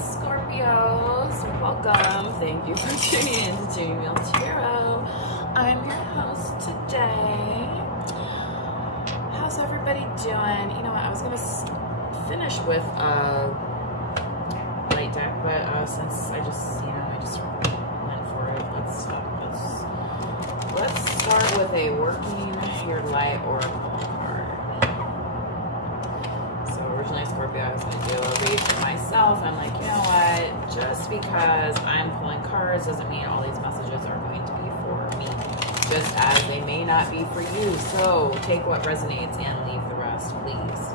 Scorpios, welcome. Thank you for tuning in to Tuning Wheel Tarot. I'm your host today. How's everybody doing? You know what, I was gonna finish with light deck, but since I just went for it, let's start with a working your light oracle card. So originally, Scorpio, I was going to do a read for myself. I'm like, you know what? Just because I'm pulling cards doesn't mean all these messages are going to be for me. Just as they may not be for you. So take what resonates and leave the rest, please.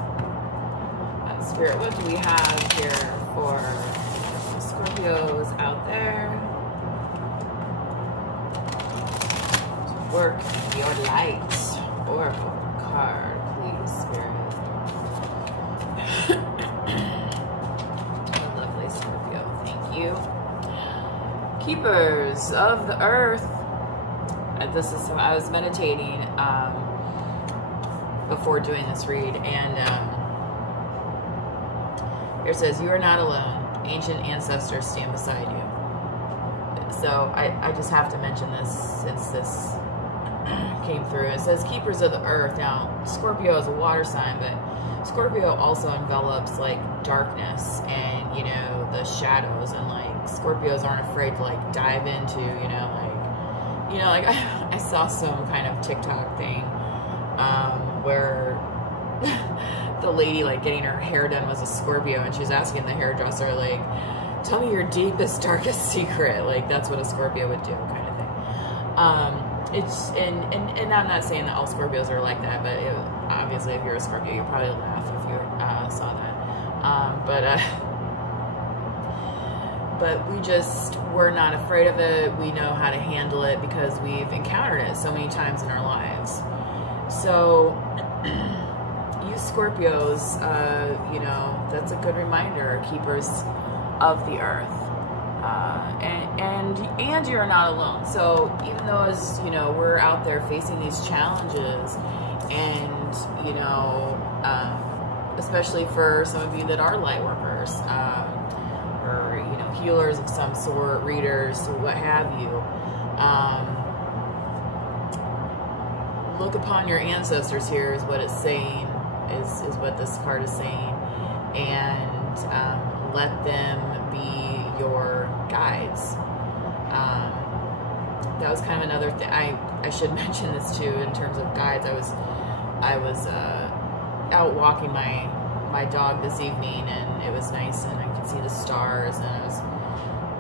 Spirit, what do we have here for Scorpios out there? Work your light oracle card, please, Spirit. Oh, lovely Scorpio, thank you. Keepers of the earth. This is I was meditating before doing this read, and here it says, "You are not alone. Ancient ancestors stand beside you." So I just have to mention this since this came through. It says keepers of the earth. Now Scorpio is a water sign, but Scorpio also envelops like darkness and, you know, the shadows, and like Scorpios aren't afraid to like dive into, like I saw some kind of TikTok thing where the lady like getting her hair done was a Scorpio, and she's asking the hairdresser like, tell me your deepest, darkest secret. Like that's what a Scorpio would do, kind of thing. It's and I'm not saying that all Scorpios are like that, but obviously if you're a Scorpio, you'd probably laugh if you saw that. But we're not afraid of it. We know how to handle it because we've encountered it so many times in our lives. So you Scorpios, that's a good reminder, keepers of the earth. And you're not alone. So even though, as you know, we're out there facing these challenges, and especially for some of you that are light workers, or healers of some sort, readers, or what have you, look upon your ancestors. Here is what it's saying, is what this card is saying, and let them be your guides. That was kind of another thing. I should mention this too in terms of guides. I was out walking my dog this evening, and it was nice, and I could see the stars, and I was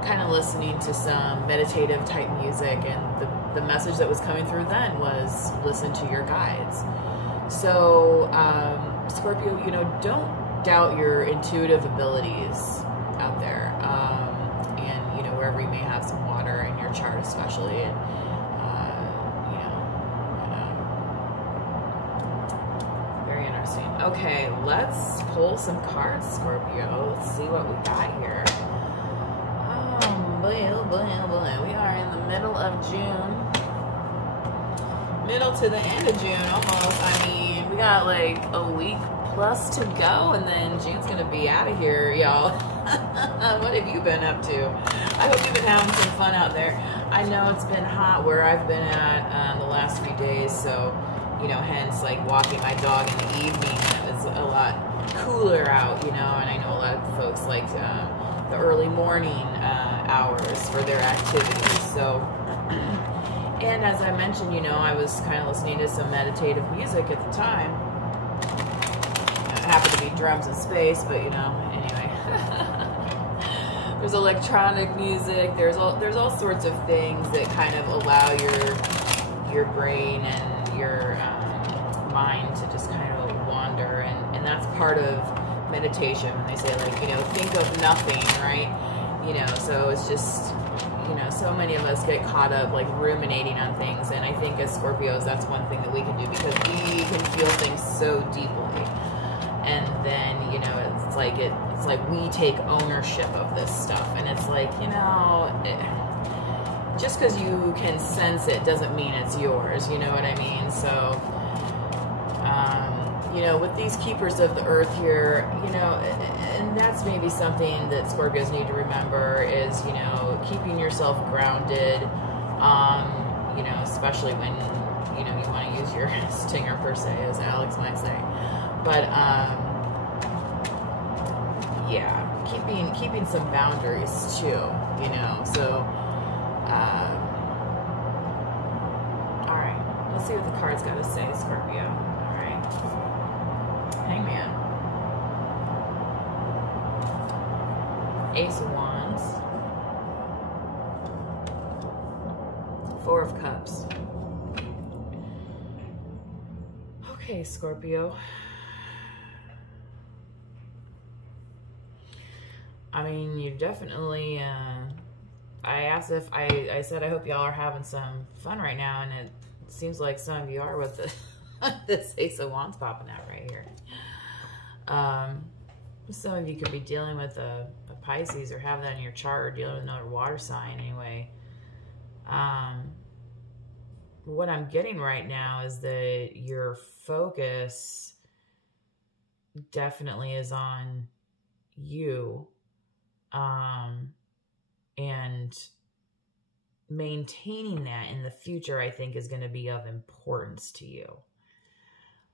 kind of listening to some meditative type music, and the message that was coming through then was listen to your guides. So Scorpio, don't doubt your intuitive abilities out there, and wherever you may have some water in your chart, especially, and very interesting. Okay, let's pull some cards, Scorpio. Let's see what we got here. Oh boy, oh boy, oh boy. We are in the middle of June, middle to the end of June, almost. I mean, we got like a week plus to go, and then June's gonna be out of here, y'all. What have you been up to? I hope you've been having some fun out there. I know it's been hot where I've been at the last few days, so hence like walking my dog in the evening, it was a lot cooler out, and I know a lot of folks like the early morning hours for their activities. So and as I mentioned, I was kind of listening to some meditative music at the time. It happened to be drums in space, but anyway. There's electronic music. There's all sorts of things that kind of allow your brain and your mind to just kind of wander, and that's part of meditation when they say like think of nothing, right? So it's just so many of us get caught up like ruminating on things, and I think as Scorpios that's one thing that we can do, because we can feel things so deeply, and then it's like we take ownership of this stuff, and it's like just because you can sense it doesn't mean it's yours, you know what I mean? So you know, with these keepers of the earth here, you know, and that's maybe something that Scorpios need to remember is, you know, keeping yourself grounded, you know, especially when, you know, you want to use your stinger per se, as Alex might say. But, yeah, keeping some boundaries too, you know, so, all right, let's see what the cards got to say, Scorpio. All right, Hangman, Ace of Wands, Four of Cups. Okay, Scorpio. I mean, you definitely, I asked if, I said I hope y'all are having some fun right now, and it seems like some of you are with the, this Ace of Wands popping out right here. Some of you could be dealing with a Pisces or have that in your chart, or dealing with another water sign anyway. What I'm getting right now is that your focus definitely is on you, and maintaining that in the future, I think, is going to be of importance to you.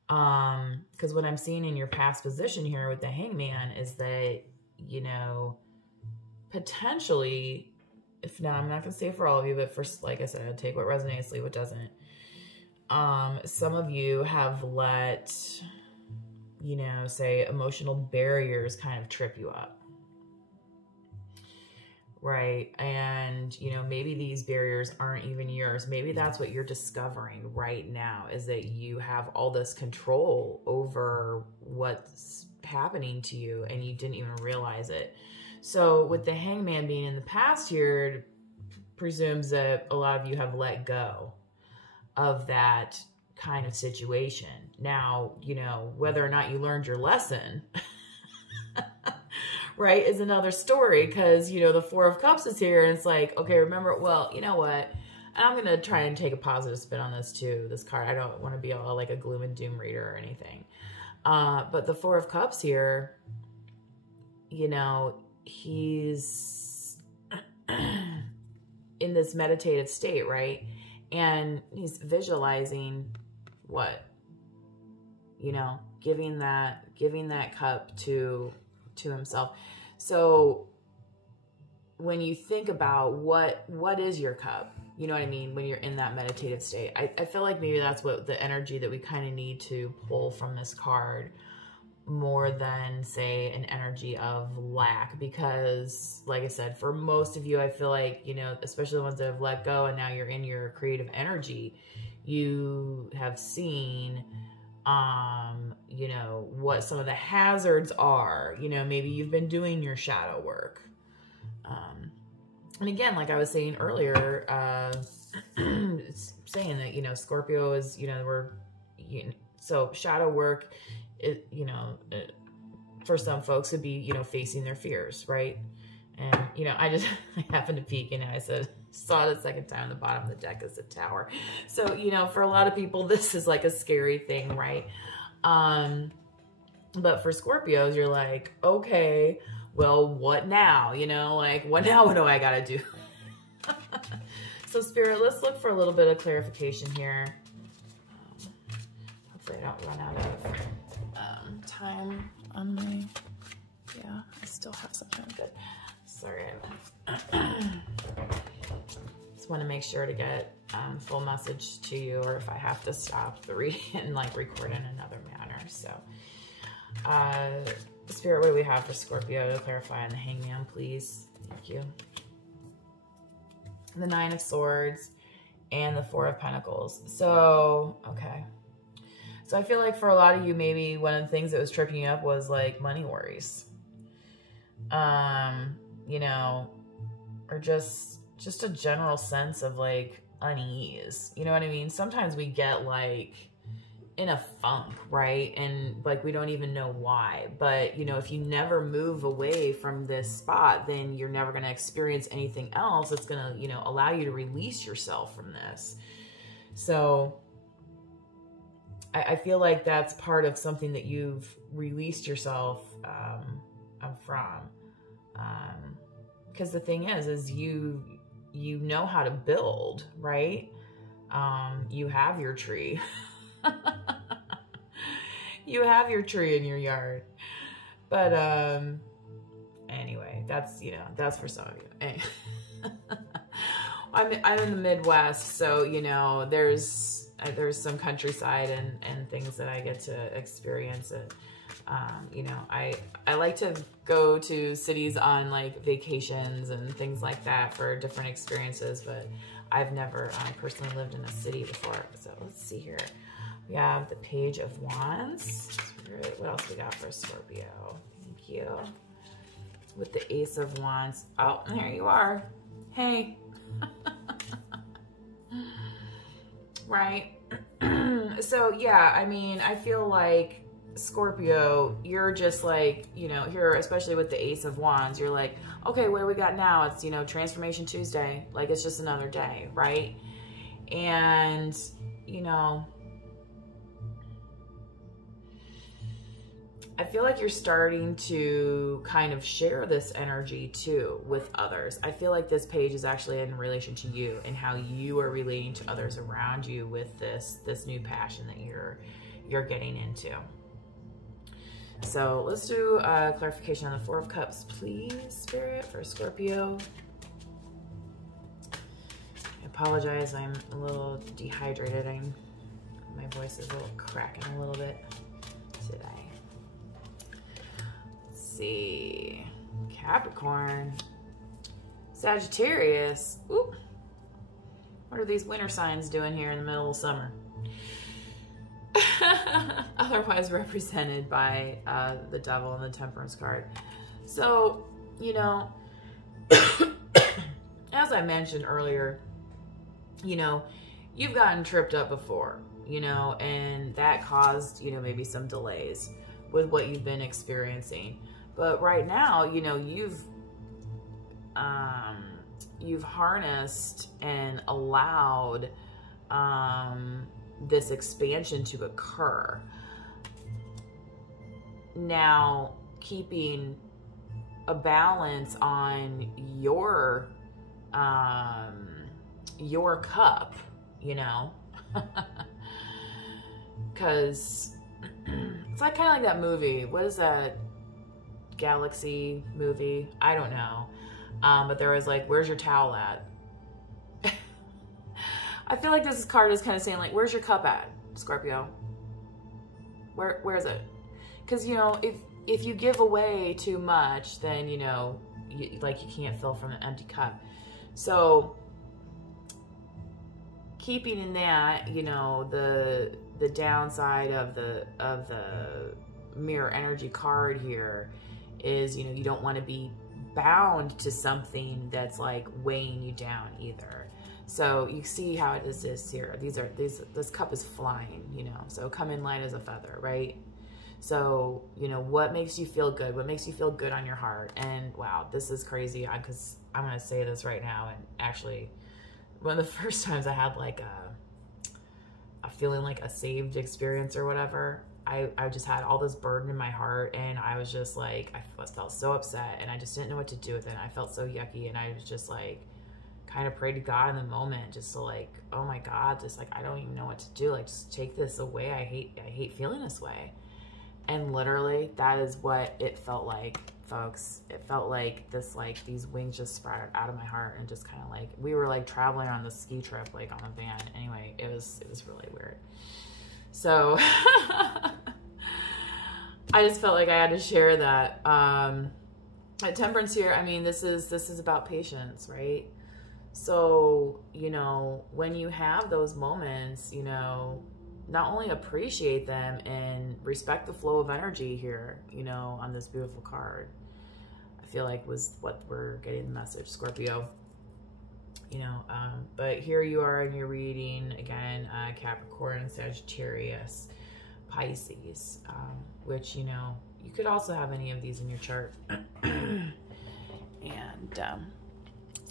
Because what I'm seeing in your past position here with the Hangman is that, you know, potentially, if now I'm not going to say for all of you, but first, like I said, I'll take what resonates, leave what doesn't. Some of you have let, you know, say emotional barriers kind of trip you up. Right. And, you know, maybe these barriers aren't even yours. Maybe that's what you're discovering right now, is that you have all this control over what's happening to you and you didn't even realize it. So with the Hangman being in the past here, it presumes that a lot of you have let go of that kind of situation. Now, you know, whether or not you learned your lesson, right, is another story, because, you know, the Four of Cups is here, and it's like, okay, remember, well, you know what, and I'm going to try and take a positive spin on this too, this card. I don't want to be all like a gloom and doom reader or anything. But the Four of Cups here, you know, he's in this meditative state, right? And he's visualizing what? You know, giving that cup to himself. So when you think about what is your cup, you know what I mean, when you're in that meditative state, I feel like maybe that's what the energy that we kind of need to pull from this card, more than say an energy of lack. Because like I said, for most of you, I feel like, you know, especially the ones that have let go and now you're in your creative energy, you have seen you know, what some of the hazards are. You know, maybe you've been doing your shadow work. And again, like I was saying earlier, saying that, you know, Scorpio is, you know, so shadow work, you know, for some folks would be, you know, facing their fears, right? And, you know, I happened to peek, and I saw it a second time, the bottom of the deck is a tower. So, you know, for a lot of people, this is like a scary thing, right? But for Scorpios, you're like, okay, well, what now? You know, like, what now? What do I got to do? So Spirit, let's look for a little bit of clarification here. Hopefully I don't run out of time on my, yeah, I still have some time. Good. Sorry, just want to make sure to get full message to you, or if I have to stop the reading and like record in another manner. So, Spirit, what do we have for Scorpio to clarify on the Hangman, please? Thank you. The Nine of Swords and the Four of Pentacles. So, okay. So I feel like for a lot of you, maybe one of the things that was tripping you up was like money worries. You know, or just a general sense of like unease. You know what I mean? Sometimes we get like in a funk, right? And like we don't even know why. But, you know, if you never move away from this spot, then you're never going to experience anything else that's going to, you know, allow you to release yourself from this. So I feel like that's part of something that you've released yourself from. Because the thing is you know how to build, right? You have your tree. You have your tree in your yard. But anyway, that's, you know, that's for some of you. Anyway. I'm in the Midwest, so, you know, there's some countryside and things that I get to experience. And you know, I like to go to cities on like vacations and things like that for different experiences, but I've never personally lived in a city before. So let's see here. We have the Page of Wands. What else we got for Scorpio? Thank you. With the Ace of Wands. Oh, there you are. Hey. Right. So yeah, I mean, I feel like Scorpio, you're just like, you know, here, especially with the Ace of Wands, you're like, okay, what do we got now? It's, you know, Transformation Tuesday. Like, it's just another day, right? And, you know, I feel like you're starting to kind of share this energy too with others. I feel like this page is actually in relation to you and how you are relating to others around you with this new passion that you're getting into. So let's do a clarification on the Four of Cups, please, Spirit, for Scorpio. I apologize, I'm a little dehydrated. My voice is a little cracking a little bit today. See, Capricorn, Sagittarius. Ooh. What are these winter signs doing here in the middle of summer? Otherwise represented by the Devil and the Temperance card. So, you know, as I mentioned earlier, you know, you've gotten tripped up before, you know, and that caused, you know, maybe some delays with what you've been experiencing. But right now, you know, you've harnessed and allowed this expansion to occur. Now, keeping a balance on your cup, you know, because it's like kind of like that movie. What is that? Galaxy movie? I don't know. But there was like, where's your towel at? I feel like this card is kind of saying like, where's your cup at, Scorpio? Where is it? Because, you know, if you give away too much, then, you know, you can't fill from an empty cup. So keeping in that, you know, the downside of the mirror energy card here is, you know, you don't want to be bound to something that's like weighing you down either. So you see how it is this here. This cup is flying, you know, so come in light as a feather, right? So, you know, what makes you feel good? What makes you feel good on your heart? And wow, this is crazy, because I'm going to say this right now. And actually, one of the first times I had like a feeling like a saved experience or whatever, I just had all this burden in my heart, and I was just like, I felt so upset, and I just didn't know what to do with it. And I felt so yucky, and I was just like, kind of prayed to God in the moment, just to like, oh my God, just like, I don't even know what to do. Like, just take this away. I hate feeling this way. And literally, that is what it felt like, folks. It felt like this, like these wings just sprouted out of my heart, and just kind of like, we were like traveling on the ski trip, like on a van. Anyway, it was really weird. So I just felt like I had to share that. At Temperance here, I mean, this is about patience, right? So, you know, when you have those moments, you know, not only appreciate them and respect the flow of energy here, you know, on this beautiful card, I feel like was what we're getting the message, Scorpio. You know, but here you are in your reading again, Capricorn, Sagittarius, Pisces, which, you know, you could also have any of these in your chart. And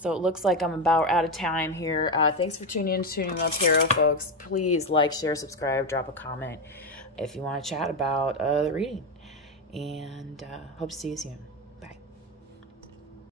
So it looks like I'm about out of time here. Thanks for tuning in to Tuning Well Tarot, folks. Please like, share, subscribe, drop a comment if you want to chat about the reading. And hope to see you soon.